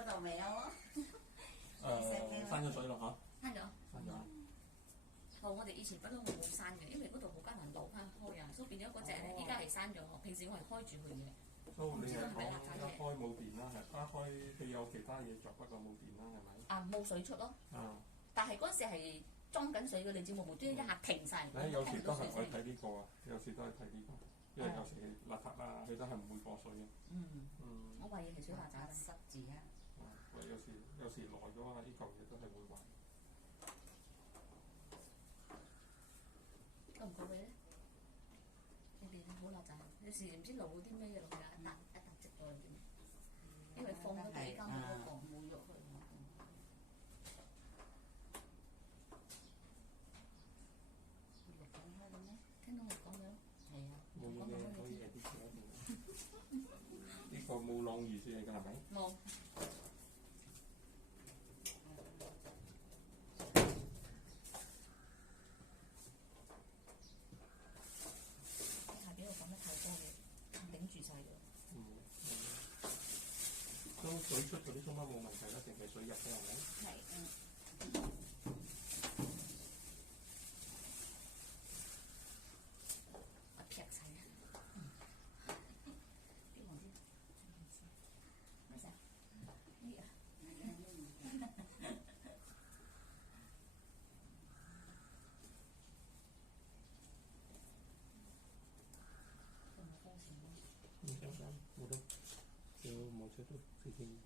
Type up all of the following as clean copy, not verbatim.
嗰度未有啊？閂咗水咯閂咗。閂咗。我哋以前不嬲冇閂嘅，因為嗰度好艱難攞翻開啊，所以變咗嗰隻咧，依家係閂咗。平時我係開住佢嘅。你係講一開冇電啦，係一開佢有其他嘢做，不過冇電啦，係咪？啊，冇水出咯。但係嗰時係裝緊水嘅，你知冇？無端一下停晒。有時都係我睇呢個啊，有時都係睇呢個，因為有時邋遢啦，佢都係唔會過水嘅。我懷疑係水曱甴濕字啊！有時耐咗啊，呢嚿嘢都係會壞。夠唔夠味咧？入邊好曱甴，有時唔知漏啲咩嘢落去啊，一笪積咗入邊。因為放咗幾間冇嗰個冇肉去。聽到我講樣？係啊。冇嘢嘅，可以係啲嘢嚟。呢個冇晾魚算㗎係咪？冇。下邊我講得太多嘢，頂住晒咗。都水出嗰啲葱花冇問題啦，淨係水入嘅係咪？係我劈晒啊！啲黃啲，咩事啊？呢啊？有冇風扇咯？唔想講，冇得，就冇出到自己。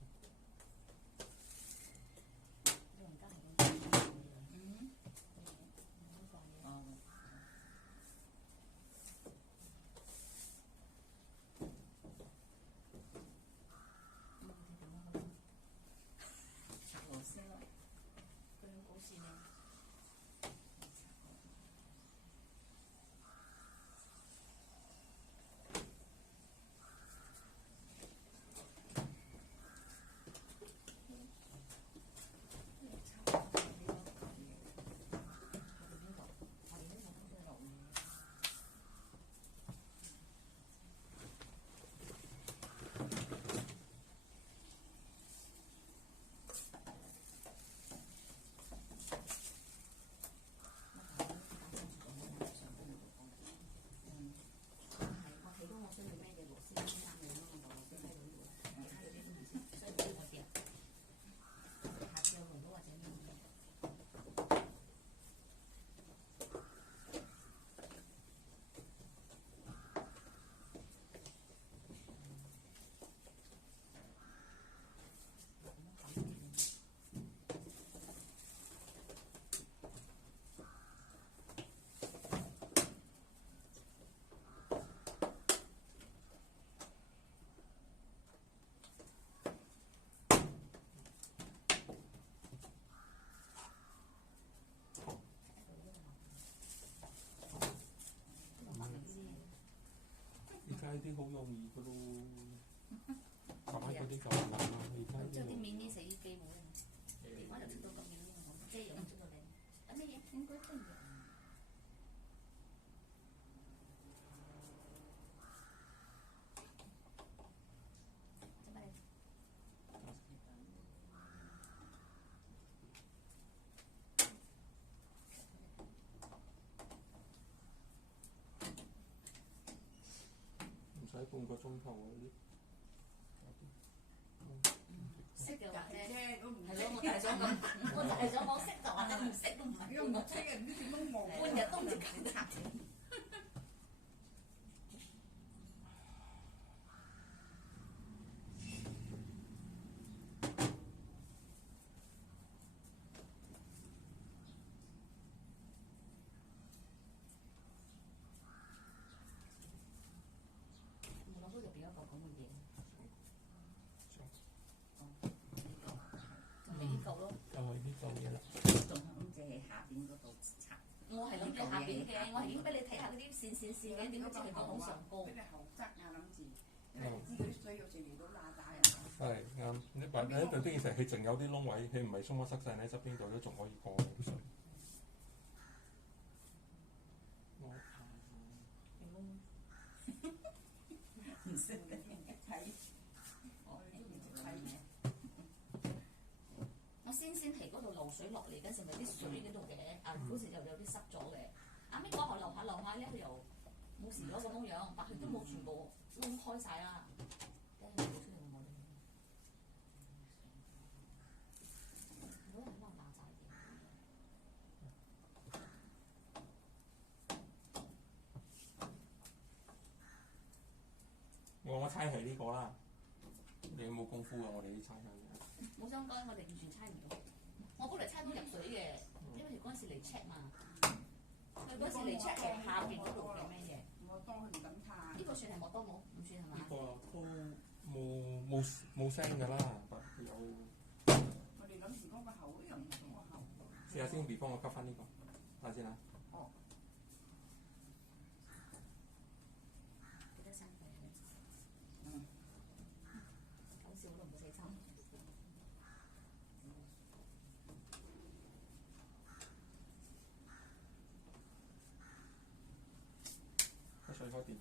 呢啲好容易噶咯，買嗰啲就難啦。即係啲免啲洗衣機冇咧，電話又出到咁樣，即係又出到嚟，有咩嘢應該都唔用。使半個鐘頭嗰啲。識嘅話啫，係咯，我就係想講，我就係想講識就話得，唔識都唔係。因為唔識嘅唔知點樣望，半日都唔知檢查。我諗到入邊有一個咁嘅嘢。呢嚿咯。就係呢嚿嘢啦。仲諗住喺下邊嗰度拆。我係諗住下邊嘅，我係影俾你睇下嗰啲線嘅，點解係講好上高？俾你後側啊諗住，因為知道啲水有時嚟到罅大啊。係啱，你擺喺度啲嘢佢淨有啲窿位，佢唔係鬆乜塞晒喺側邊度都仲可以過啲水。唔識嘅睇，我中意睇嘅。度流水落嚟嗰陣時，咪啲水嗰度嘅，嗰時又有啲濕咗嘅。後尾嗰下流下咧，佢又冇事咗咁樣，但佢都冇全部窿開晒啦。跟住出嚟我哋，如果係幫打曬嘅。我猜係呢個啦。你有冇功夫啊？我哋啲猜嘅嘢。冇相干，我哋完全猜唔到。我本嚟猜到入水嘅，因為嗰陣時嚟 check 嘛。佢嗰時嚟 check 係下邊嗰度嘅咩嘢？我當佢唔敢睇。呢個算係莫多冇？唔算係嘛？呢個都冇聲㗎啦，有。我哋諗住嗰個口又唔同個口。試下先，幫我吸翻呢個，睇下先啊。哦。幾多聲佢？嗯。搞笑都唔會死心。開水開電。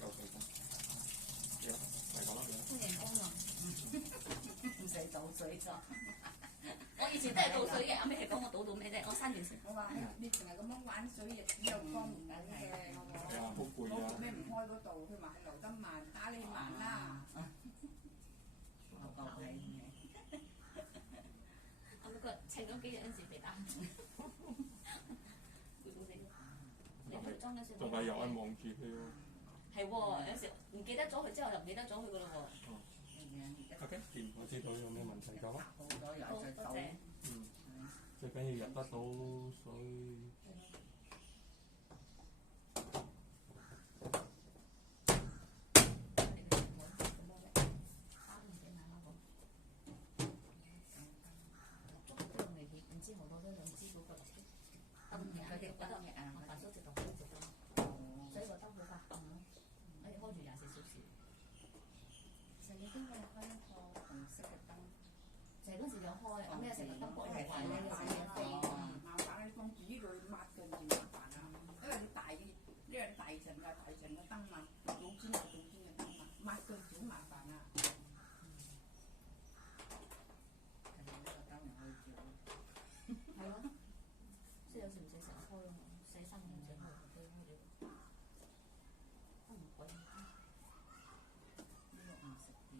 有水燈。嚟講啦，歡迎光臨。唔使倒水咗。我以前都係倒水嘅，後尾係講我倒到咩啫？我3年前。我話你成日咁樣玩水，日子又方唔緊嘅，我係啊，好攰啊。咩唔開嗰度？佢話係流得慢，打你慢啦。我夠睇嘅。我嗰個砌咗幾日嗰陣時被打，攰到死。你去裝嗰時仲係有人望住佢喎。係喎，有時唔記得咗佢之後，又唔記得咗佢噶咯喎。OK，掂，我知道有咩問題就啦。好多油就倒。嗯。最緊要入得到水。之後攞咗兩支嗰個蠟燭，佢哋覺得我白咗直頭開直燈，所以個燈好發光咯。我哋開住24小時。成日都會開一個紅色嘅燈，就係嗰時有開，後尾成個燈泡係壞咧，成日飛。麻煩你放住呢度抹嘅唔麻煩啊，因為你大嘅，因為你大陣嘅燈嘛，老尖嘅燈嘛，抹嘅好麻煩啊。係咯，即係有時唔使成日開咯，洗衫唔使開，開咗，都唔貴。呢個唔食電。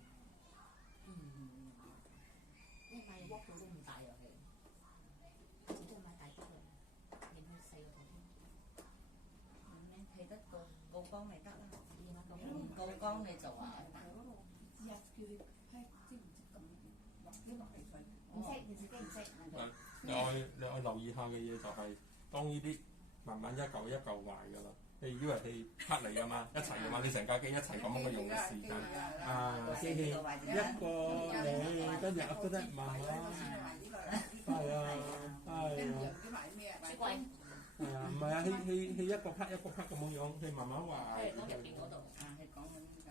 呢塊鑊到都唔大又係，只都買大啲嘅，連佢細個頭。睇得到曝光咪得啦，唔曝光你就話。但係嗰度日叫佢知唔知咁落啲落嚟水？唔識，你自己唔識。你愛留意下嘅嘢就係，當呢啲慢慢一嚿一嚿壞㗎啦。你以為係黑嚟㗎嘛，一齊㗎嘛，你成架機一齊咁樣嘅用嘅時間。機器一個你跟住噏得慢慢。係啊，係啊。係啊，唔係啊，佢一個拍一個拍咁樣，佢慢慢壞。係講入邊嗰度。係講緊呢個。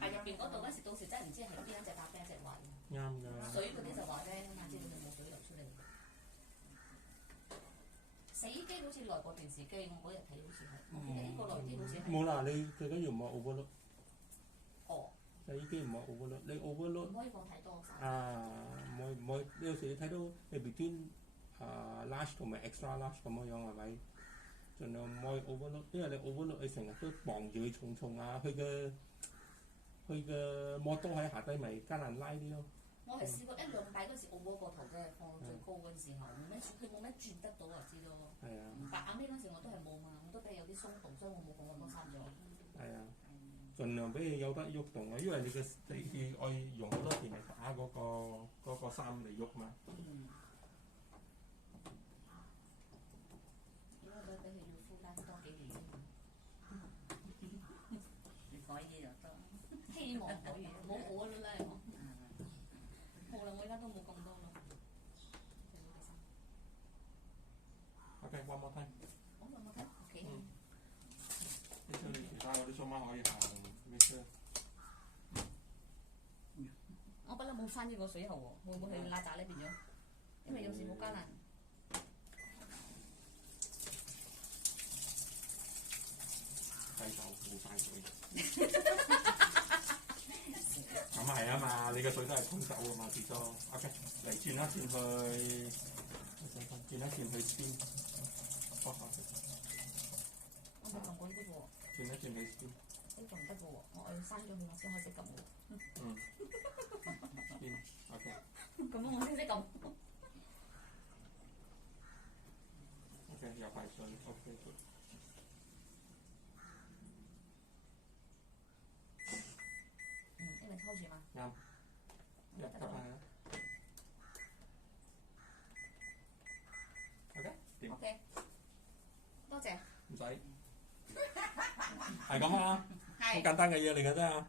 係入邊嗰度嗰時，到時真係唔知係邊一隻拍邊一隻壞。啱㗎。水嗰啲就話咧，哪知佢冇水流出嚟。洗衣機好似來過電視機，我嗰日睇好似係，我記得呢個來啲好似係。冇啦，你最緊要唔係 overload。哦。洗衣機唔係 overload，你 overload。唔可以放太多晒。唔可以，你有時你睇到你 between large 同埋 extra large 咁樣係咪？盡量唔可以 overload，因為你 overload 你成日都綁住佢重啊，佢嘅摩多喺下低咪艱難拉啲咯。我係試過一兩擺嗰時，我嗰個頭嘅放最高嗰陣時候，佢冇咩轉得到就知咯。係啊。白啱尾嗰時我都係冇嘛，我都俾有啲鬆動，所以我冇放咁多衫咗。係啊，盡量俾佢有得喐動啊，因為你愛用好多電嚟打嗰個衫嚟喐嘛。如果俾佢要負擔多幾年先。你改嘢就得。希望可以，冇好啦我。冇啦，我而家都冇咁多咯。OK，one more time。我有冇睇 ？OK。呢張你其他嗰啲數碼可以行咩車？我不嬲冇翻呢個水喉喎，會唔會去拉閘呢變咗？因為有時冇加難。咁係啊嘛，你嘅水都係沖走㗎嘛，結咗。OK， 嚟轉一轉去，轉一轉去 spin。我冇用過呢啲喎。轉一轉去 spin。呢個唔得嘅喎，我要刪咗佢，我先可以識撳喎。spin。OK。咁我先識撳。OK， 有排水。OK， good。因為拖住嘛。啱。入得啦。OK， 掂。OK， 多謝。唔使。係咁啊，好簡單嘅嘢嚟㗎啫。